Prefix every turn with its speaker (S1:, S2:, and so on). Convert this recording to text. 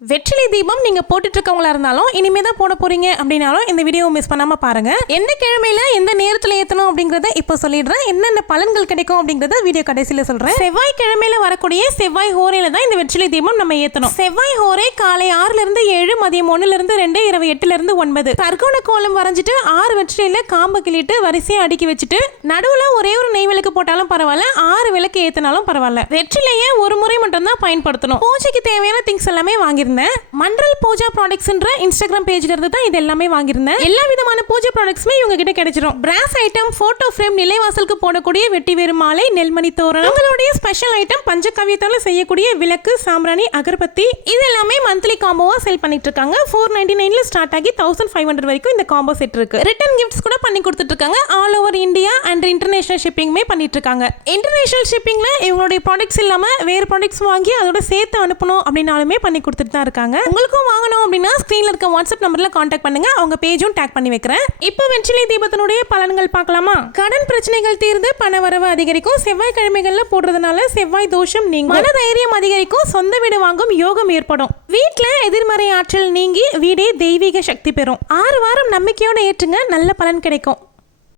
S1: வெற்றிலை தீபம் நீங்க போட்டுட்டு இருக்கவங்களா இருந்தாலும் இனிமே தான் போட போறீங்க அப்படின்னாலும் இந்த வீடியோ மிஸ் பண்ணாம பாருங்க. எந்த கிழமையில எந்த நேரத்துல ஏத்தணும் அப்படிங்கறத இப்போ சொல்லிடுறேன். என்னென்ன பலன்கள் கிடைக்கும் அப்படிங்கறத வீடியோ கடைசியில சொல்றேன். செவ்வாய் கிழமையில வரக்கூடிய செவ்வாய் ஹோரையில தான் இந்த வெற்றிலை தீபம் நம்ம ஏத்தணும். செவ்வாய் ஹோரை காலை ஆறுல இருந்து ஏழு மதியம் ஒண்ணுல இருந்து ரெண்டு இரவு எட்டுல இருந்து ஒன்பது. சர்க்கோண கோலம் வரைஞ்சிட்டு ஆறு வெற்றிலையில காம்பு கிள்ளிட்டு வரிசையா அடுக்கி வச்சுட்டு நடுவுல ஒரே ஒரு நெய் விளக்கு போட்டாலும் பரவாயில்ல ஆறு விளக்கு ஏத்தினாலும் பரவாயில்ல. வெற்றிலேயே ஒரு முறை மட்டும் தான் பயன்படுத்தணும். பூஜைக்கு தேவையான திங்ஸ் எல்லாமே வாங்கியிருந்தேன். மன்றல் பூஜா ப்ராடக்ட்ஸ்ன்ற இன்ஸ்டாகிராம் பேஜ்ல இருந்து தான் இது எல்லாமே வாங்கியிருந்தேன். எல்லா விதமான பூஜை ப்ராடக்ட்ஸுமே இவங்க கிட்ட கிடைச்சிரும். பிராஸ் ஐட்டம் போட்டோ ஃப்ரேம் நிலைவாசலுக்கு போடக்கூடிய வெட்டி வேறு மாலை நெல்மணி தோரணம் உங்களுடைய ஸ்பெஷல் ஐட்டம் பஞ்சகவியத்தால செய்யக்கூடிய விளக்கு சாம்பிராணி அகர்பத்தி இது எல்லாமே மந்த்லி காம்போவா செல் பண்ணிட்டு இருக்காங்க ஃபோர் நைன்டி நைன்ல ஸ்டார்ட் ஆகி தௌசண்ட் ஃபைவ் ஹண்ட்ரட் வரைக்கும் இந்த காம்போ செட் இருக்கு. ரிட்டன் கிஃப்ட்ஸ் கூட பண்ணி கொடுத்துட்டு இருக்காங்க all over India and international ஷிப்பிங்குமே பண்ணிட்டு இருக்காங்க இன்டர்நேஷனல் ஷிப்பிங்கில் இவங்களுடைய ப்ராடக்ட்ஸ் இல்லாமல் வேறு ப்ராடக்ட்ஸ் வாங்கி அதோட சேர்த்து அனுப்பணும் அப்படின்னாலுமே பண்ணி கொடுத்துட்டு தான் இருக்காங்க. உங்களுக்கும் வாங்கணும் அப்படின்னா ஸ்க்ரீனில் இருக்க வாட்ஸ்அப் நம்பரில் காண்டாக்ட் பண்ணுங்க. அவங்க பேஜும் டேக் பண்ணி வைக்கிறேன். இப்போ வெற்றிலை தீபத்தினுடைய பலன்கள் பார்க்கலாமா? கடன் பிரச்சனைகள் தீர்ந்து பண வரவு அதிகரிக்கும். செவ்வாய் போடுறதுனால செவ்வாய் தோஷம் நீங்க மன தைரியம் அதிகரிக்கும். சொந்த வீடு வாங்கும் யோகம் ஏற்படும். வீட்டில் எதிர்மறை ஆற்றல் நீங்கி வீடே தெய்வீக சக்தி பெறும். ஆறு வாரம் நம்பிக்கையோடு ஏற்றுங்க. நல்ல பலன் கிடைக்கும்.